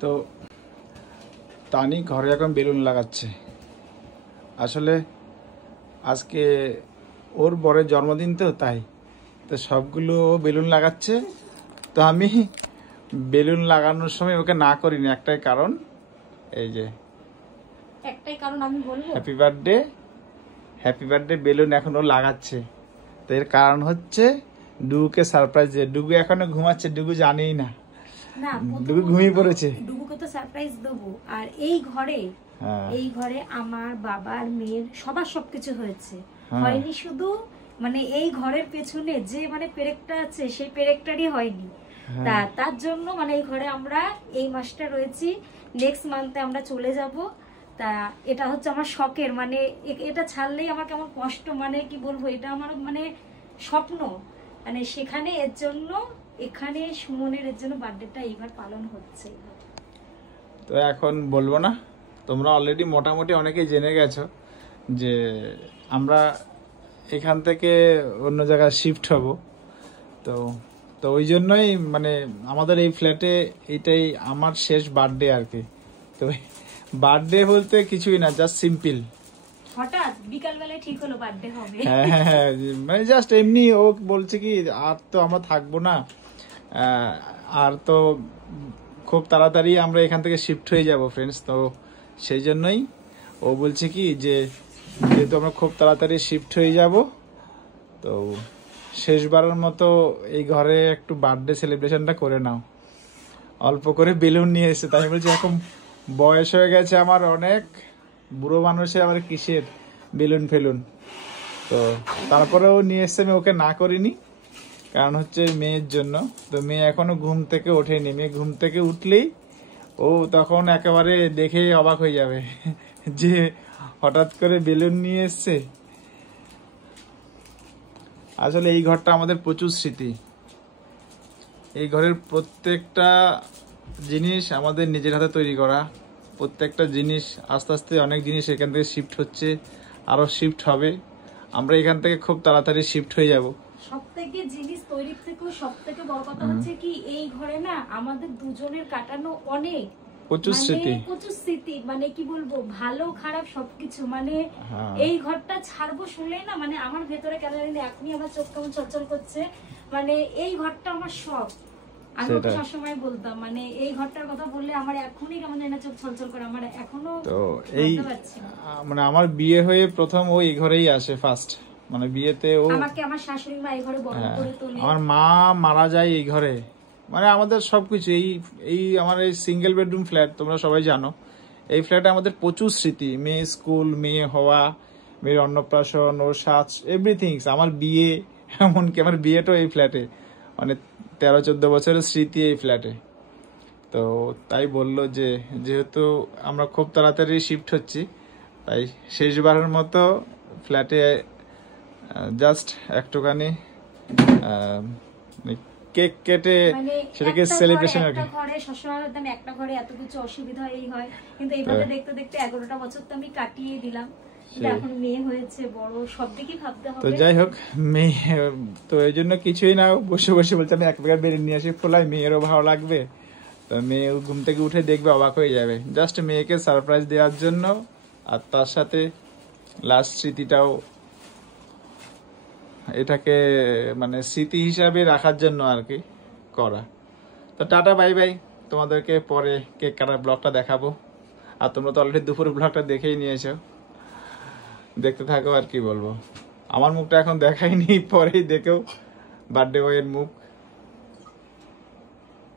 তো তানি ঘরে এখন বেলুন লাগাচ্ছে। আসলে আজকে ওর বরের জন্মদিন, তো তাই তো সবগুলো বেলুন লাগাচ্ছে। তো আমি বেলুন লাগানোর সময় ওকে না করিনি, একটাই কারণ, এই যে আমি বলবো হ্যাপি বার্থডে বেলুন এখন ও লাগাচ্ছে। তো এর কারণ হচ্ছে ডুগুকে সারপ্রাইজ দিয়ে। ডুগু এখনো ঘুমাচ্ছে, ডুগু জানেই না, ডুগু ঘুমিয়ে পড়েছে। ডুগুকে তো সারপ্রাইজ দেবো। আর এই ঘরে আমার বাবার মেয়ের সবার সবকিছু হয়েছে, হয়নি শুধু মানে এই ঘরের পেছনে যে মানে পেরেকটা আছে সেই পেরেকটারই হয়নি। তার জন্য মানে এই ঘরে আমরা এই মাসটা রয়েছি, নেক্সট মান্থে আমরা চলে যাব। তা এটা হচ্ছে আমার শখের, মানে এটা ছাড়লেই আমার কেমন কষ্ট, মানে কি বলবো, এটা আমার মানে স্বপ্ন। মানে সেখানে এর জন্য এখানে সুমনের এর জন্য বার্থডেটা এইবার পালন হচ্ছে। তো এখন বলবো না, তোমরা অলরেডি মোটামুটি অনেকেই জেনে গেছো যে আমরা এখান থেকে অন্য জায়গায় শিফট হব। তো তো ওই জন্যই মানে আমাদের এই ফ্ল্যাটে এইটাই আমার শেষ বার্থডে আর কি। তো বার্থডে বলতে কিছুই না, জাস্ট সিম্পল। হঠাৎ বিকালবেলায় ঠিক হলো বার্থডে হবে। হ্যাঁ, মানে জাস্ট এমনি ও বলছে কি আর তো আমরা থাকবো না, আর তো খুব তাড়াতাড়ি আমরা এখান থেকে শিফট হয়ে যাব ফ্রেন্ডস। তো সেই জন্যই ও বলছে কি যে যেহেতু আমরা খুব তাড়াতাড়ি শিফট হয়ে যাব, তো শেষবারের মতো এই ঘরে একটু বার্থডে সেলিব্রেশনটা করে নাও। অল্প করে বেলুন নিয়ে এসে, তাই বলছি এখন বয়স হয়ে গেছে আমার অনেক, বুড়ো মানুষের আবার কিসের বেলুন ফেলুন। তো তারপরেও নিয়ে এসছে, আমি ওকে না করিনি, কারণ হচ্ছে মেয়ের জন্য। তো মেয়ে এখনো ঘুম থেকে ওঠেনি, মেয়ে ঘুম থেকে উঠলেই ও তখন একেবারে দেখে অবাক হয়ে যাবে যে হঠাৎ করে বেলুন নিয়ে এসছে। আসলে এই ঘরটা আমাদের প্রচুর স্মৃতি। এই ঘরের প্রত্যেকটা জিনিস আমাদের নিজের হাতে তৈরি করা। প্রত্যেকটা জিনিস আস্তে আস্তে অনেক জিনিস এখান থেকে শিফট হচ্ছে, আরো শিফট হবে। আমরা এখান থেকে খুব তাড়াতাড়ি শিফট হয়ে যাব। সবথেকে জিনিস তৈরির থেকেও সবথেকে বড় কথা হচ্ছে কি এই ঘরে না আমাদের দুজনের কাটানো অনেক প্রচুর স্মৃতি, মানে কি বলবো, ভালো খারাপ সবকিছু। মানে এই ঘরটা ছাড়বো শুনলেই না মানে আমার ভেতরে কেন জানি এখনই আমার চোখ কেমন চলচল করছে। মানে এই ঘরটা আমার শখ, আমি সবসময় বলতাম, মানে এই ঘরটার কথা বললে আমার এখনই কেমন জানি চোখ চলচল করে, আমার এখনো। তো এই মানে আমার বিয়ে হয়ে প্রথম ও এই ঘরেই আসে ফার্স্ট, মানে বিয়েতে ও আমাকে আমার শাশুড়ি মা এই ঘরে বড় করে তোলে। আমার মা মারা যায় এই ঘরে, মানে আমাদের সবকিছু এই আমার এই সিঙ্গেল বেডরুম ফ্ল্যাট, তোমরা সবাই জানো। এই ফ্ল্যাটে আমাদের প্রচুর স্মৃতি, মেয়ে স্কুল, মেয়ে হওয়া, মেয়ের অন্নপ্রাশন, ওর সাজ, এভরিথিং, আমার বিয়ে, এমনকি আমার বিয়েটাও এই ফ্ল্যাটে, মানে 13-14 বছরের স্মৃতি এই ফ্ল্যাটে। তো তাই বললো যে যেহেতু আমরা খুব তাড়াতাড়ি শিফট হচ্ছি, তাই শেষবারের মতো ফ্ল্যাটে জাস্ট একটুখানি কেক কেটে সেটাকে সেলিব্রেশন আর কি। ঘরে সবসময় একটা ঘরে এত কিছু অসুবিধা এই হয়, কিন্তু এইভাবে দেখতে দেখতে 11টা বছর তো আমি কাটিয়ে দিলাম। এখন মেয়ে হয়েছে বড়, সব দিকই ভাবতে হবে। তো যাই হোক, মেয়ে তো এই জন্য কিছুই না, বসে বসে বলছে আমি এক প্যাকেট বেরিয়ে নিয়ে আসি ফোলাই, মেয়েরও ভালো লাগবে। তো মেয়ে ঘুম থেকে উঠে দেখবে, অবাক হয়ে যাবে। জাস্ট মেয়েকে সারপ্রাইজ দেওয়ার জন্য, আর তার সাথে লাস্ট স্মৃতিটাও এটাকে মানে স্মৃতি হিসাবে রাখার জন্য আর কি করা। তো টাটা বাই বাই, তোমাদেরকে পরে কেক কাটার ব্লগটা দেখাবো। আর তোমরা তো অলরেডি দুপুরের ব্লগটা দেখেই নিয়েছো, দেখতে থাকো। আর কি বলবো, আমার মুখটা এখন দেখাইনি, পরেই দেখেও বার্থডে বয়ের মুখ।